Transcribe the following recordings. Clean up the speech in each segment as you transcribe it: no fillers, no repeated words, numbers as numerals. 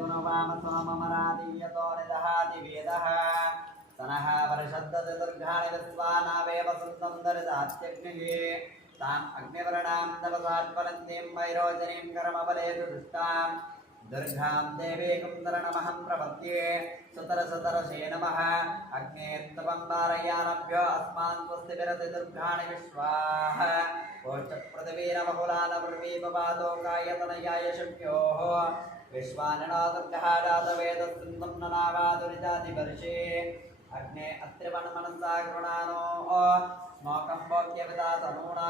गुणवामसोममरादियतो निदहाति वेदः तनः वर्षद्दति दुर्गाणि विश्वानावेव सुन्दं दरिदात्यग्निः ताम् अग्निवर्णां तपसात्परन्तीं वैरोचनीं कर्मबलेषु दुष्टाम् दुर्गां देवीं शरणमहं प्रपद्ये सुतरसुतरसे नमः अग्नेत्तपं वारयानभ्यो अस्मान् स्वस्ति विरति दुर्गाणि विश्वाः ओषप्रतिवीरबहुलानवृवीपपादोकायतनयाय शक्योः विश्वानिनो दुर्गः जातवेदस्सिन्धुं ननावादुरिजातिवर्षे अग्ने अत्रिवन्मनसा कृणानो स्मोकं भोग्यविदातनूना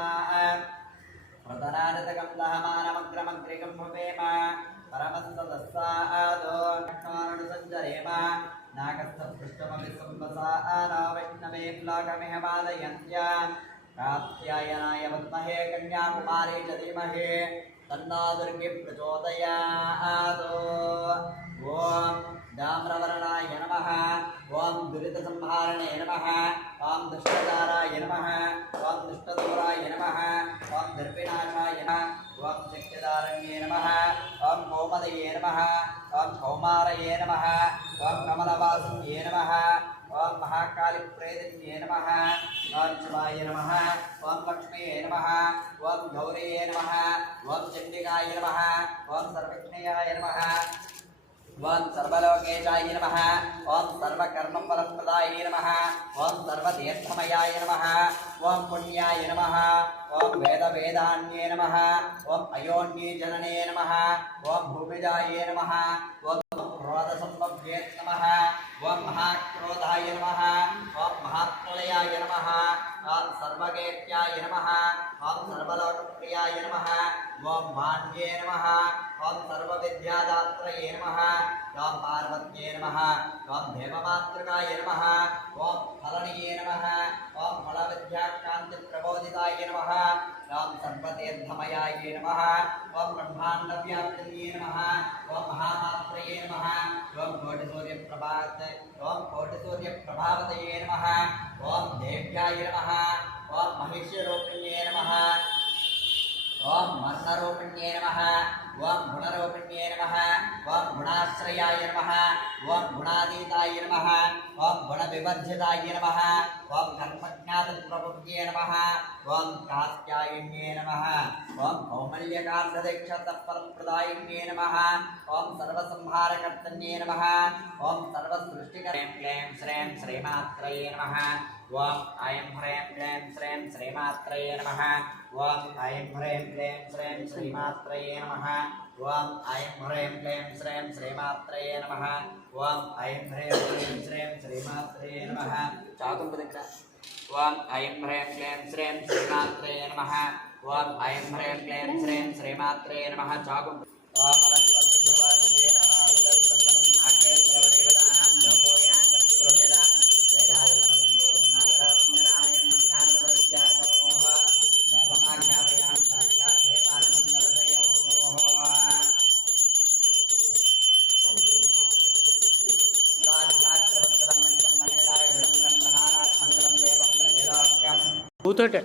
प्रतनादितकं दहमानमग्रमग्रिकं भवेम परमस्तदस्सादो लक्ष्मानुसञ्चरेम नागस्थपृष्ठमपि संवसानो वैष्णवे प्लाकमिहमादयन्त्य कात्यायनाय विद्महे कन्याकुमारी च धीमहि तन्नो दुर्गे प्रचोदयात् ॐ दाम्रवर्णाय नमः ॐ दुरितसंहारणे नमः ॐ दुष्टदाराय नमः ॐ दुष्टदूराय नमः ॐ दुर्विनाशाय नमः ॐ शक्तिदारण्ये नमः ॐ कौमदये नमः ॐ कौमारये नमः ॐ कमलवासिन्ये नमः ॐ महाकालिप्रेदिन्ये नमः ॐ शिवाय नमः ॐ लक्ष्मीये नमः ॐ गौरीये नमः ॐ चण्डिकाय नमः ॐ सर्वज्ञयाय नमः ॐ सर्वलोकेशाय नमः ॐ सर्वकर्मफलप्रदाय नमः ॐ सर्वतीर्थमयाय नमः ॐ पुण्याय नमः ॐ वेदवेदान्ये नमः ॐ अयोन्ये जनने नमः ॐ भूमिजाय नमः ॐ क्रोधसम्भव्ये नमः ॐ महाक्रोधाय नमः ॐ महाप्रलयाय नमः ॐ सर्वगेत्याय नमः ॐ सर्वलोकप्रियाय नमः ॐ मान्ये नमः ॐ सर्वविद्यादात्रये नमः ॐ पार्वत्ये नमः ॐ देवमातृकाय नमः ॐ फलनिये नमः ॐ फलविद्याकान्तिप्रबोधिताय नमः ॐ सर्वतीर्थमयाय नमः ॐ ब्रह्माण्डव्याप्तये नमः ॐ महामात्रये नमः ॐ कोटिसूर्यप्रभावतये नमः ॐ देव्याय नमः ॐ महिषरूपिण्ये नमः ॐ मन्नरूपिण्ये नमः ॐ गुणरूपिण्ये नमः ॐ गुणाश्रयाय नमः ॐ गुणातीताय नमः ॐ गुणविवर्जिताय नमः ॐ कर्मज्ञातप्रभुव्ये नमः ॐ कात्यायन्ये नमः ॐ कौमल्यकार्धदीक्षतफलप्रदायिन्ये नमः ॐ सर्वसंहारकर्तन्ये नमः ं सर्वसृष्टिकरें क्लें श्रें श्रीमात्रये नमः ॐ ऐं ह्रीं क्लीं श्रीं श्रीमात्रये नमः ॐ ऐं ह्रीं क्लीं श्रीं श्रीमात्रये नमः ॐ ऐं ह्रीं क्लीं श्रीं श्रीमात्रये नमः ॐ ऐं ह्रीं क्लीं श्रीं श्रीमात्रये नमः चाकुम्बदिक्र ॐ ऐं ह्रीं क्लीं श्रीं श्रीमात्रये नमः ॐ ऐं ह्रीं क्लीं श्रीं श्रीमात्रये नमः चाकुम्ब కూతోటే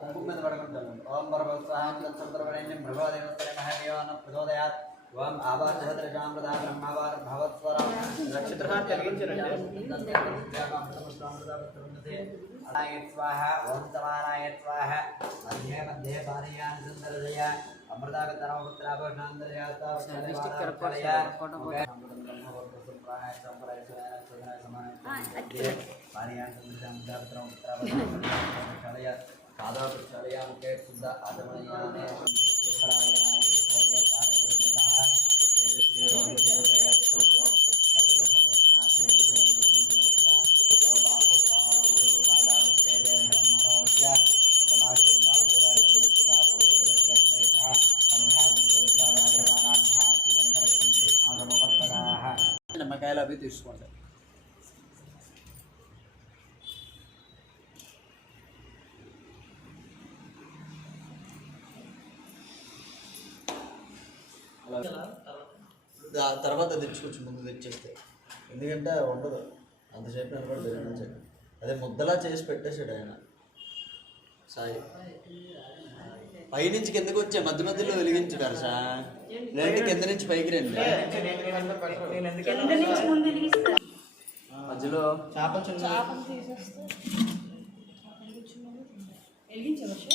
కుంకుమ మీద పడుకుంటాను ఓం పరమస్వాహం తత్సంతర్వణ్యం భగవదేవస్తరే మహదేవానం ప్రచోదయాత్ ఓం ఆవాచహద్రజామృత బ్రహ్మవార్ భవత్స్వరం నక్షత్రహారం కలిగించరండి అనాయ స్వాహ ఓం సమానాయ స్వాహ మధ్యే మధ్యే పానీయాన్ సుందరజయ అమృతాభితరమపుత్రాభరణాంతర్యాయ నిమ్మకాయలు అవి తీసుకోండి. తర్వాత తెచ్చుకోవచ్చు, ముందు తెచ్చేస్తే ఎందుకంటే ఉండదు అంతసేపు నిలబడి తిరిగించండి. అదే ముద్దలా చేసి పెట్టేసాడు ఆయన సాయి. పైనుంచి కిందకు వచ్చే మధ్య మధ్యలో వెలిగించు దర్శ లేదంటే కింద నుంచి పైకి రండి కింద నుంచి ముందు వెలిగిస్తారు. మధ్యలో చేపలు చేపలు తీసేస్తే వెలిగించవచ్చు.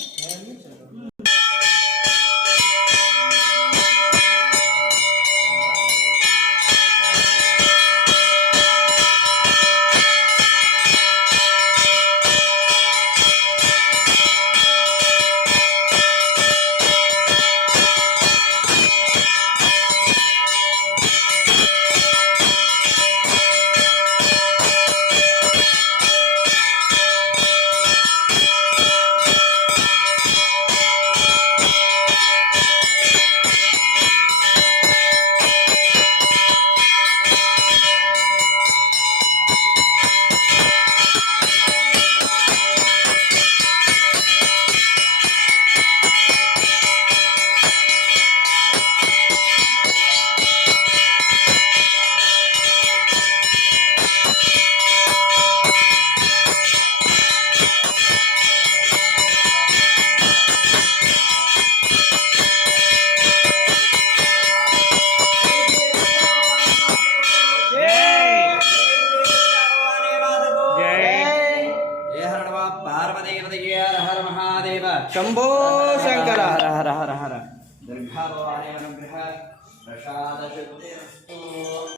शंभो शंकर हर हर हर हर दीर्घाभवानेन अनुग्रह प्रसाद शुद्धिरस्तु।